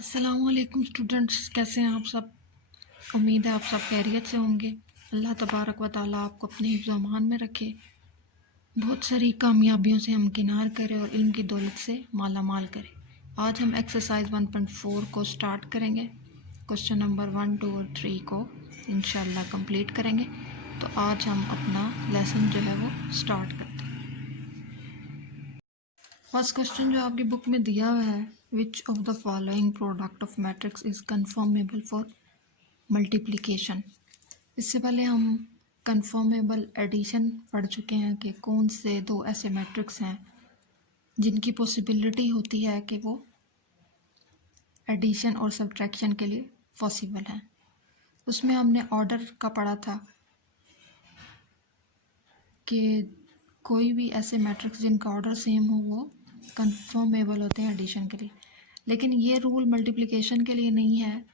अस्सलामुअलैकुम स्टूडेंट्स, कैसे हैं आप सब। उम्मीद है आप सब खैरियत से होंगे। अल्लाह तबारक व ताला आपको अपने हिफ्ज़ अमान में रखे, बहुत सारी कामयाबियों से हमकिनार करे और इल्म की दौलत से माला माल करे। आज हम एक्सरसाइज 1.4 को स्टार्ट करेंगे। क्वेश्चन नंबर 1, 2 और 3 को इंशाल्लाह कंप्लीट करेंगे। तो आज हम अपना लेसन जो है वो स्टार्ट करते हैं। फर्स्ट क्वेश्चन जो आपकी बुक में दिया हुआ है, which of the following product of matrix is conformable for multiplication. इससे पहले हम कन्फर्मेबल एडिशन पढ़ चुके हैं कि कौन से दो ऐसे मैट्रिक्स हैं जिनकी पॉसिबिलिटी होती है कि वो एडिशन और सब्ट्रैक्शन के लिए पॉसिबल हैं। उसमें हमने ऑर्डर का पढ़ा था कि कोई भी ऐसे मैट्रिक्स जिनका ऑर्डर सेम हो वो कन्फर्मेबल होते हैं एडिशन के लिए। लेकिन ये रूल मल्टीप्लिकेशन के लिए नहीं है।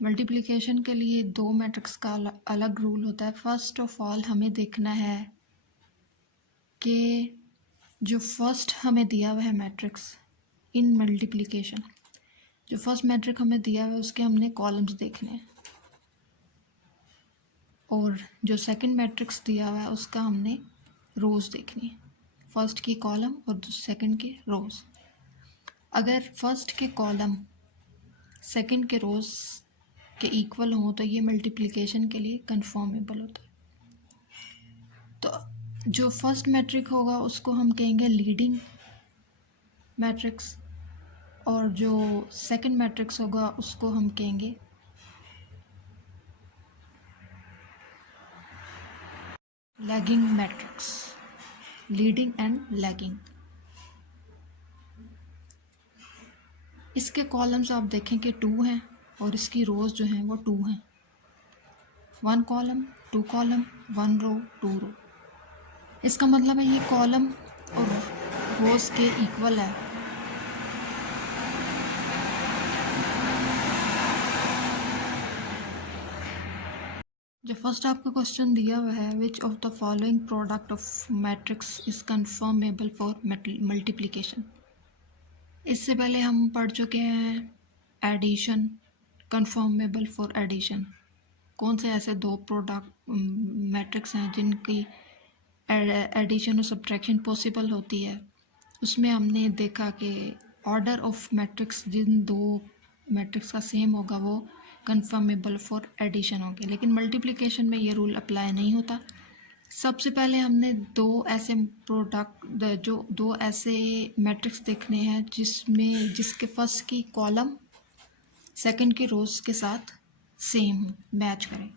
मल्टीप्लिकेशन के लिए दो मैट्रिक्स का अलग रूल होता है। फर्स्ट ऑफ ऑल हमें देखना है कि जो फर्स्ट हमें दिया हुआ है मैट्रिक्स इन मल्टीप्लिकेशन, जो फर्स्ट मैट्रिक हमें दिया हुआ है उसके हमने कॉलम्स देखने हैं, और जो सेकंड मैट्रिक्स दिया हुआ है उसका हमने रोज़ देखनी है। फर्स्ट की कॉलम और सेकंड के रोज़। अगर फर्स्ट के कॉलम सेकंड के रोज़ के इक्वल हों तो ये मल्टीप्लिकेशन के लिए कन्फर्मेबल होता है। तो जो फर्स्ट मैट्रिक होगा उसको हम कहेंगे लीडिंग मैट्रिक्स, और जो सेकंड मैट्रिक्स होगा उसको हम कहेंगे lagging matrix. Leading and lagging. इसके कॉलम्स आप देखें कि 2 हैं और इसकी रोज़ जो हैं वो 2 हैं। 1 कॉलम 2 कॉलम 1 रो 2 रो। इसका मतलब है ये कॉलम और रोज़ के इक्वल है। जो फर्स्ट आपका क्वेश्चन दिया हुआ है, which of the following product of matrix is conformable for multiplication. इससे पहले हम पढ़ चुके हैं एडिशन, कन्फर्मेबल फॉर एडिशन। कौन से ऐसे दो प्रोडक्ट मैट्रिक्स हैं जिनकी एडिशन और सब्ट्रैक्शन पॉसिबल होती है। उसमें हमने देखा कि ऑर्डर ऑफ मैट्रिक्स जिन दो मैट्रिक्स का सेम होगा वो कन्फर्मेबल फॉर एडिशन होंगे। लेकिन मल्टीप्लिकेशन में ये रूल अप्लाई नहीं होता। सबसे पहले हमने दो ऐसे मैट्रिक्स देखने हैं जिसके फर्स्ट की कॉलम सेकंड की रोज़ के साथ सेम मैच करें।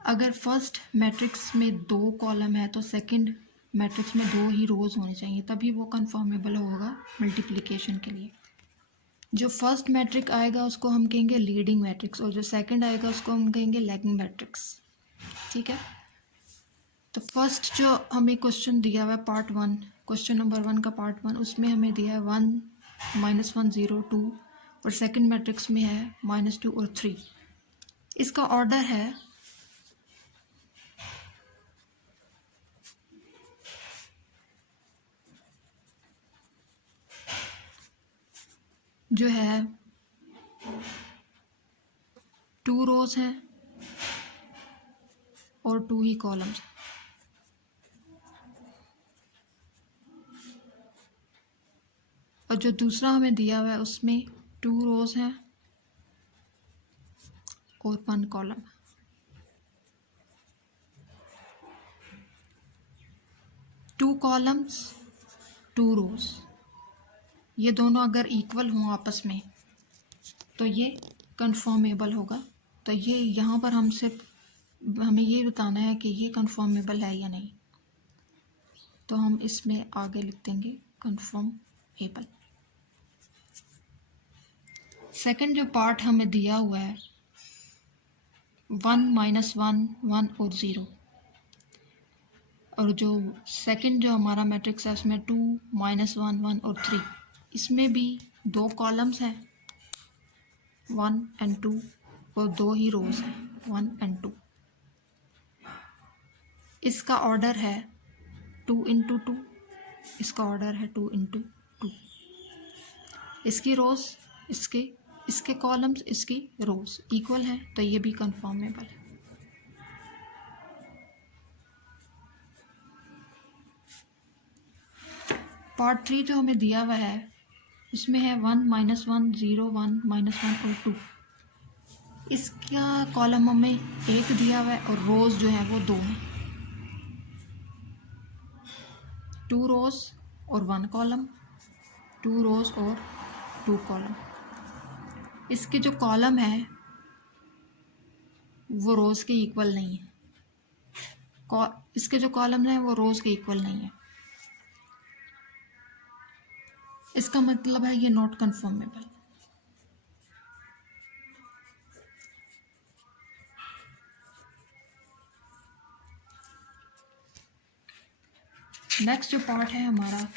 अगर फर्स्ट मैट्रिक्स में 2 कॉलम है तो सेकंड मैट्रिक्स में 2 ही रोज़ होने चाहिए, तभी वो कन्फर्मेबल होगा मल्टीप्लिकेशन के लिए। जो फर्स्ट मैट्रिक आएगा उसको हम कहेंगे लीडिंग मैट्रिक्स, और जो सेकंड आएगा उसको हम कहेंगे लैगिंग मैट्रिक्स। ठीक है। तो फर्स्ट जो हमें क्वेश्चन दिया हुआ है पार्ट 1, क्वेश्चन नंबर 1 का पार्ट 1, उसमें हमें दिया है 1 -1 0 2, और सेकंड मैट्रिक्स में है -2 और 3। इसका ऑर्डर है जो है 2 रोज़ हैं और 2 ही कॉलम्स हैं। और जो दूसरा हमें दिया हुआ है उसमें 2 रोज़ हैं और 1 कॉलम। 2 कॉलम्स 2 रोज़, ये दोनों अगर इक्वल हों आपस में तो ये कन्फर्मेबल होगा। तो ये यहाँ पर हमें ये बताना है कि ये कन्फर्मेबल है या नहीं। तो हम इसमें आगे लिख देंगे कन्फर्मेबल। सेकंड जो पार्ट हमें दिया हुआ है 1 -1 1 और 0, और जो सेकंड जो हमारा मैट्रिक्स है उसमें 2 -1 1 और 3, इसमें भी 2 कॉलम्स हैं 1 and 2 और 2 ही रोज़ हैं 1 and 2। इसका ऑर्डर है 2 × 2, इसका ऑर्डर है 2 × 2। इसकी रोज इसके इसके कॉलम्स इसकी रोज इक्वल हैं, तो ये भी कंफर्मेबल है। पार्ट 3 जो हमें दिया हुआ है उसमें है 1 -1 0 1 -1 और 2। इसका कॉलम हमें एक दिया हुआ है और रोज जो है वो 2 हैं, 2 रोज और 1 कॉलम, 2 रोज और 2 कॉलम। इसके जो कॉलम है वो रोज के इक्वल नहीं है, इसके जो कॉलम हैं वो रोज के इक्वल नहीं है। इसका मतलब है ये नॉट कंफर्मेबल। नेक्स्ट जो पार्ट है हमारा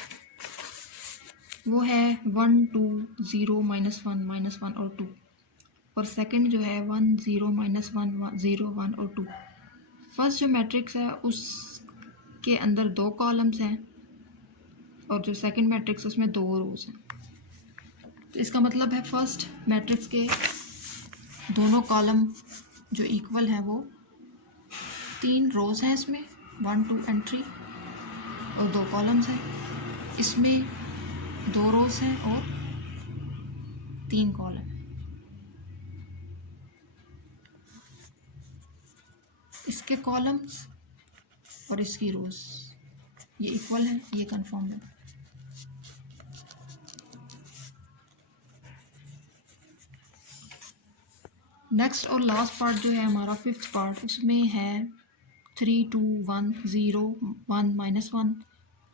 वो है 1 2 0 -1 -1 और 2, और सेकंड जो है 1 0 -1 0 1 और 2। फर्स्ट जो मैट्रिक्स है उसके अंदर 2 कॉलम्स हैं और जो सेकंड मैट्रिक्स उसमें 2 रोज हैं। तो इसका मतलब है फर्स्ट मैट्रिक्स के दोनों कॉलम जो इक्वल हैं वो 3 रोज हैं, इसमें 1 2 एंड 3, और 2 कॉलम्स हैं, इसमें 2 रोज हैं और 3 कॉलम। इसके कॉलम्स और इसकी रोज ये इक्वल है, ये कंफर्म है। नेक्स्ट और लास्ट पार्ट जो है हमारा 5th पार्ट, उसमें है 3 2 1 0 1 -1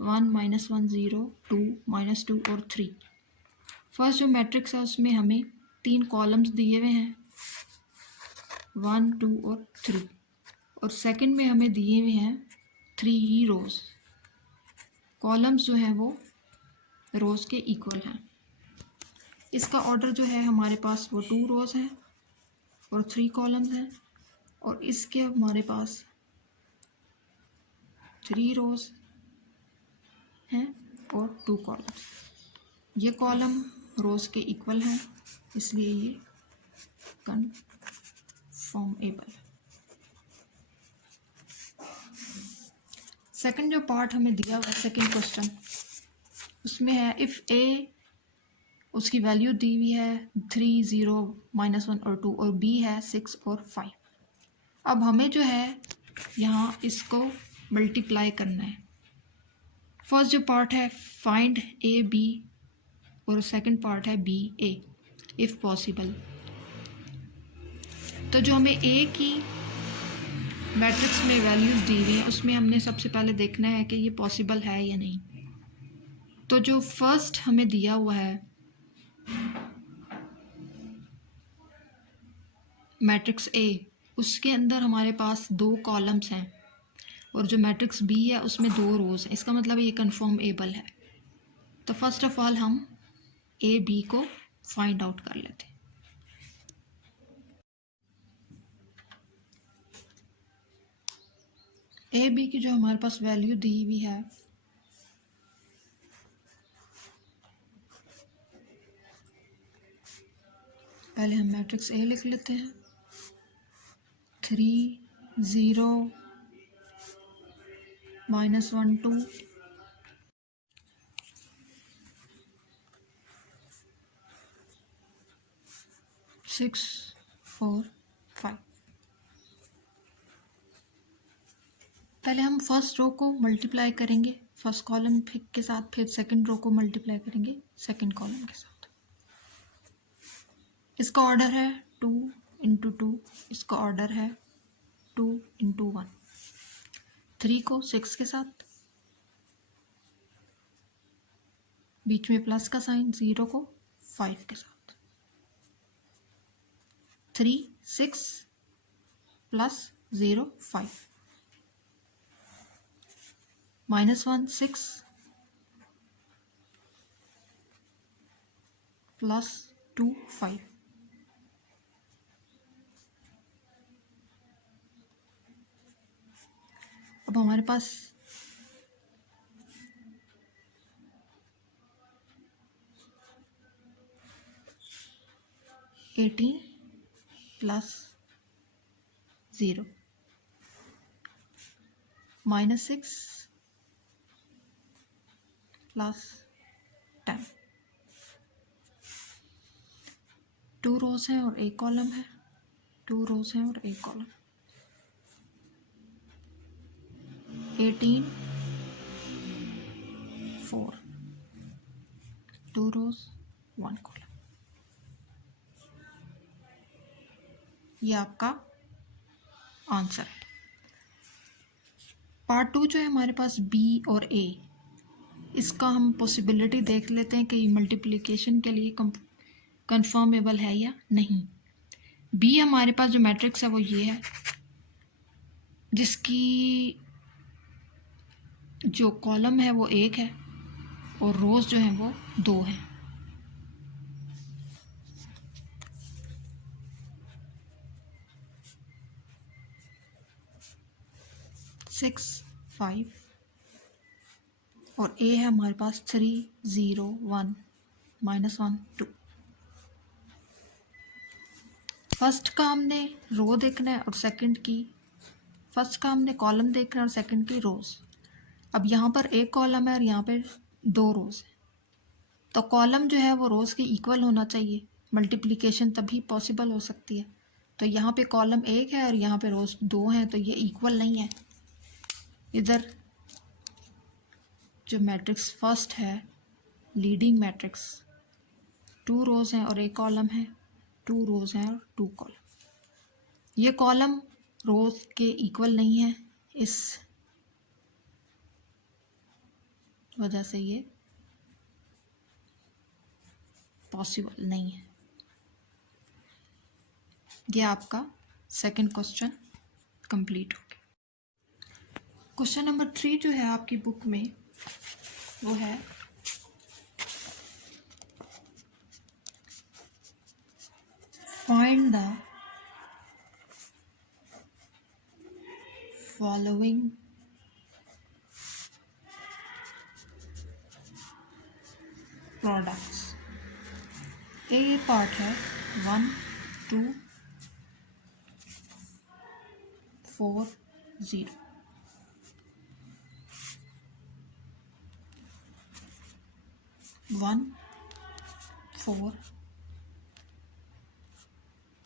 1 -1 0 2 -2 और 3। फर्स्ट जो मैट्रिक्स है उसमें हमें 3 कॉलम्स दिए हुए हैं 1 2 और 3, और सेकंड में हमें दिए हुए हैं 3 ही रोज। कॉलम्स जो हैं वो रोज के इक्वल हैं। इसका ऑर्डर जो है हमारे पास वो 2 रोज हैं और 3 कॉलम्स हैं, और इसके हमारे पास 3 रोज हैं और 2 कॉलम्स। ये कॉलम रोज के इक्वल हैं, इसलिए ये कंफर्मेबल। सेकंड जो पार्ट हमें दिया हुआ है सेकंड क्वेश्चन, उसमें है इफ़ ए उसकी वैल्यू दी हुई है 3 0 -1 और 2 और बी है 6 और 5। अब हमें जो है यहाँ इसको मल्टीप्लाई करना है। फर्स्ट जो पार्ट है फाइंड ए बी और सेकंड पार्ट है बी ए इफ़ पॉसिबल। तो जो हमें ए की मैट्रिक्स में वैल्यूज़ दी हुई हैं उसमें हमने सबसे पहले देखना है कि ये पॉसिबल है या नहीं। तो जो फर्स्ट हमें दिया हुआ है मैट्रिक्स ए, उसके अंदर हमारे पास 2 कॉलम्स हैं और जो मैट्रिक्स बी है उसमें 2 रोज हैं। इसका मतलब ये कंफर्मेबल है। तो फर्स्ट ऑफ ऑल हम ए बी को फाइंड आउट कर लेते हैं। ए बी की जो हमारे पास वैल्यू दी हुई है पहले हम मैट्रिक्स ए लिख लेते हैं 3 0 -1 2 6 4 5। पहले हम फर्स्ट रो को मल्टीप्लाई करेंगे फर्स्ट कॉलम के साथ, फिर सेकंड रो को मल्टीप्लाई करेंगे सेकंड कॉलम के साथ। इसका ऑर्डर है 2 × 2, इसका ऑर्डर है 2 × 1। 3 को 6 के साथ, बीच में प्लस का साइन, 0 को 5 के साथ। 3 6 प्लस 0 5 -1 6 प्लस 2 5। अब हमारे पास 18 प्लस 0 -6 प्लस 10। 2 रोज हैं और एक कॉलम है, 2 रोज हैं और एक कॉलम। 18 4 2 रोज 1 कॉलम। ये आपका आंसर है। पार्ट 2 जो है हमारे पास बी और ए, इसका हम पॉसिबिलिटी देख लेते हैं कि ये मल्टीप्लिकेशन के लिए कंफर्मेबल है या नहीं। बी हमारे पास जो मैट्रिक्स है वो ये है, जिसकी जो कॉलम है वो 1 है और रोज जो है वो 2 हैं। 6 5 और ए है हमारे पास 3 0 1 -1 2। फर्स्ट का हमने रो देखना है और सेकंड की, फर्स्ट का हमने कॉलम देखना है और सेकंड की रोज। अब यहाँ पर एक कॉलम है और यहाँ पर 2 रोज है, तो कॉलम जो है वो रोज के इक्वल होना चाहिए, मल्टीप्लिकेशन तभी पॉसिबल हो सकती है। तो यहाँ पे कॉलम 1 है और यहाँ पे रोज 2 हैं, तो ये इक्वल नहीं है। इधर जो मैट्रिक्स फर्स्ट है, लीडिंग मैट्रिक्स, 2 रोज हैं और एक कॉलम है, 2 रोज हैं और 2 कॉलम। ये कॉलम रोज के इक्वल नहीं है, इस वजह से ये पॉसिबल नहीं है। ये आपका सेकंड क्वेश्चन कंप्लीट हो गया। क्वेश्चन नंबर 3 जो है आपकी बुक में वो है फाइंड द फॉलोइंग प्रोडक्ट्स। ये पार्ट है 1 2 4 0। 1 4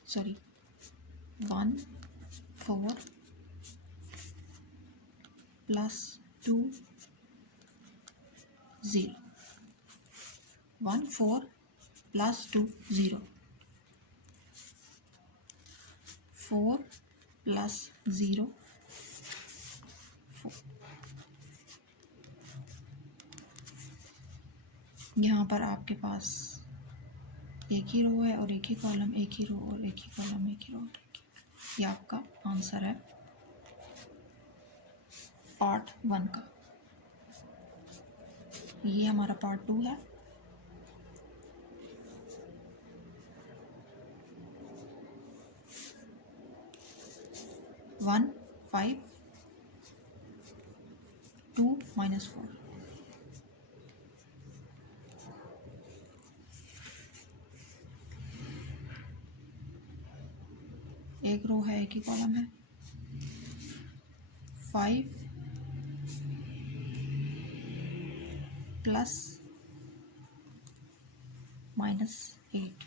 सॉरी 1 4 प्लस 2 0 1 4 प्लस 2 0 4 प्लस 0 4। यहाँ पर आपके पास एक ही रो है और एक ही कॉलम, एक ही रो और एक ही कॉलम, एक ही रो। ये आपका आंसर है पार्ट 1 का। ये हमारा पार्ट 2 है। वन 5 2 -4। एक रो है, एक ही कॉलम है। 5 प्लस -8,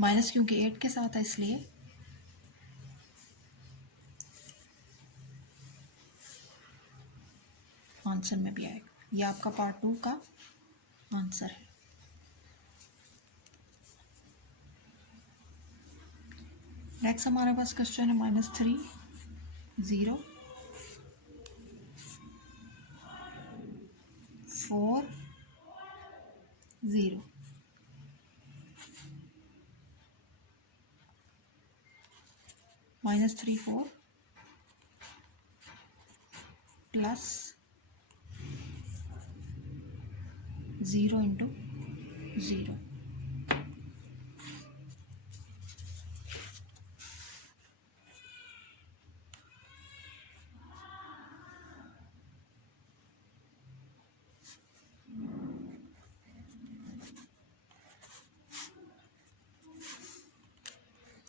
माइनस क्योंकि 8 के साथ है इसलिए आंसर में भी आएगा। ये आपका पार्ट 2 का आंसर है। नेक्स्ट हमारे पास क्वेश्चन है -3 0 4 0। -3 4 प्लस 0 इंटू 0।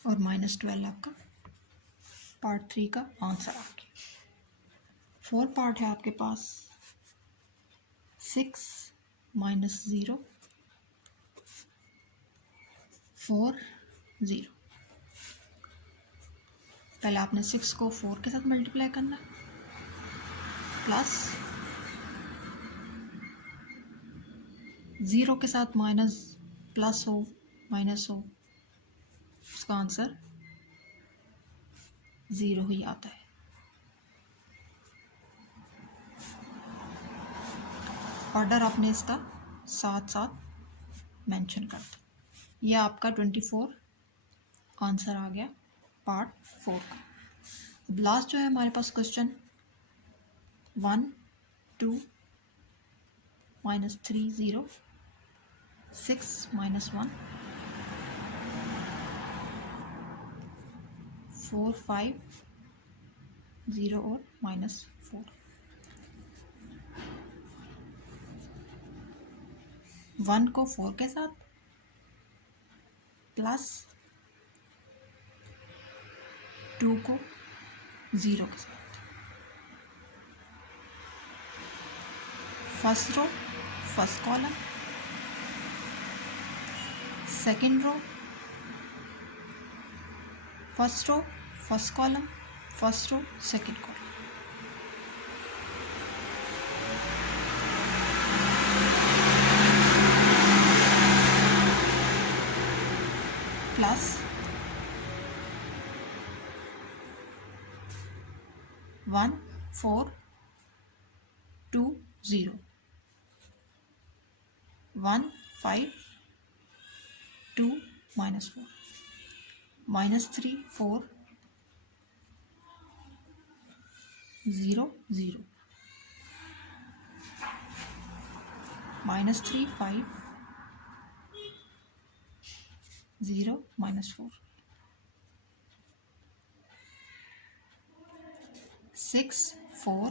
और -12 आपका पार्ट 3 का आंसर आ गया। 4 पार्ट है आपके पास, 6 - 0 4 0। पहले आपने 6 को 4 के साथ मल्टीप्लाई करना है, प्लस 0 के साथ माइनस, प्लस हो माइनस हो, उसका आंसर 0 ही आता है। ऑर्डर आपने इसका साथ साथ मेंशन कर दो। यह आपका 24 आंसर आ गया पार्ट 4 का। अब लास्ट जो है हमारे पास क्वेश्चन 1 2 -3 0 6 -1 4 5 0 और -4। 1 को 4 के साथ, प्लस 2 को 0 के साथ। First row first column, second row first row first column, first row second column. Plus 1 4 2 0 1 5 2 -4 -3 4 0 0 -3 5 0 -4 6 4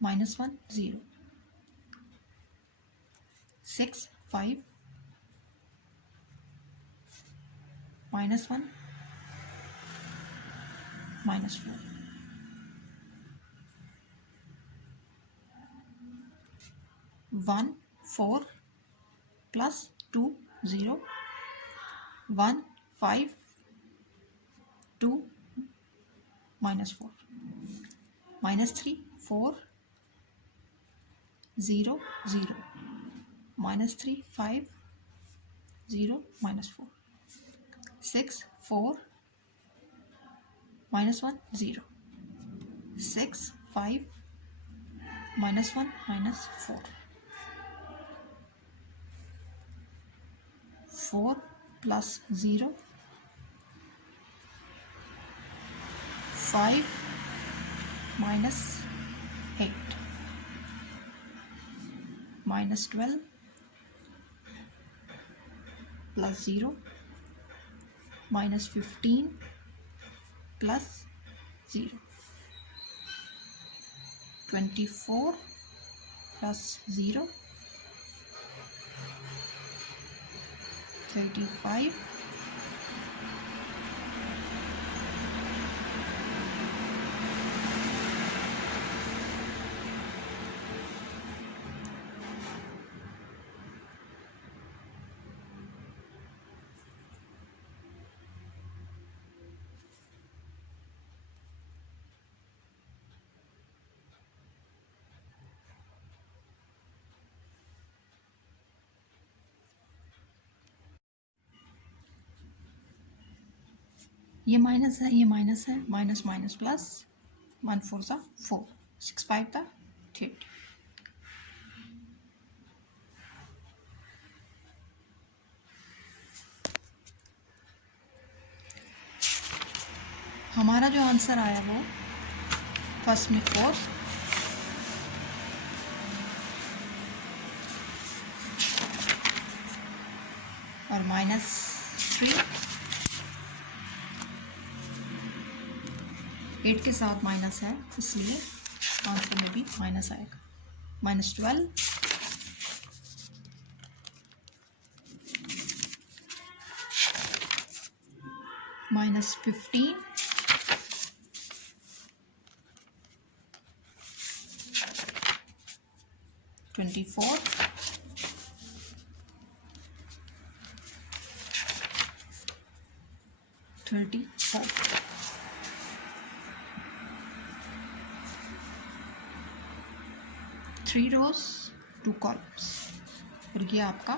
-1 0 6 5 -1 -4 1 4 plus 2 0 1 5 2 -4 -3 4 0 0 -3 5 0 -4 6 4 -1 0 6 5 -1 -4 4 plus 0 5 minus 8 minus 12 plus 0 minus 15 plus 0 24 plus 0 35 ये माइनस है, ये माइनस है, माइनस माइनस प्लस 1 4 सा 4 6 5 था 30। हमारा जो आंसर आया वो फर्स्ट में 4 और -3 8 के साथ माइनस है, इसलिए आंसर में भी माइनस आएगा। -12 -15, 24, 34। थ्री रोज 2 कॉलम्स, और ये आपका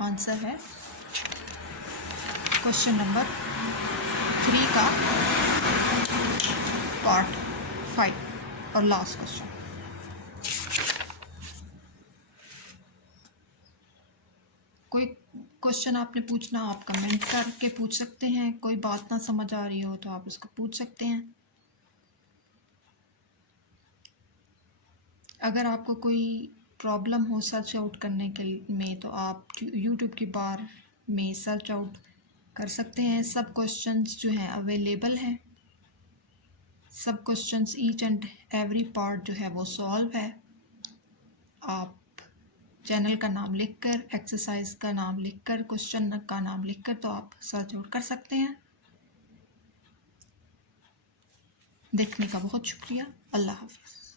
आंसर है क्वेश्चन नंबर 3 का पार्ट 5 और लास्ट क्वेश्चन। कोई क्वेश्चन आपने पूछना, आप कमेंट करके पूछ सकते हैं। कोई बात ना समझ आ रही हो तो आप उसको पूछ सकते हैं। अगर आपको कोई प्रॉब्लम हो सर्च आउट करने के में, तो आप यूट्यूब की बार में सर्च आउट कर सकते हैं। सब क्वेश्चंस जो हैं अवेलेबल हैं। सब questions each and every part जो है वो सॉल्व है। आप चैनल का नाम लिखकर, एक्सरसाइज का नाम लिखकर, क्वेश्चन का नाम लिखकर तो आप सर्च आउट कर सकते हैं। देखने का बहुत शुक्रिया। अल्लाह हाफिज़।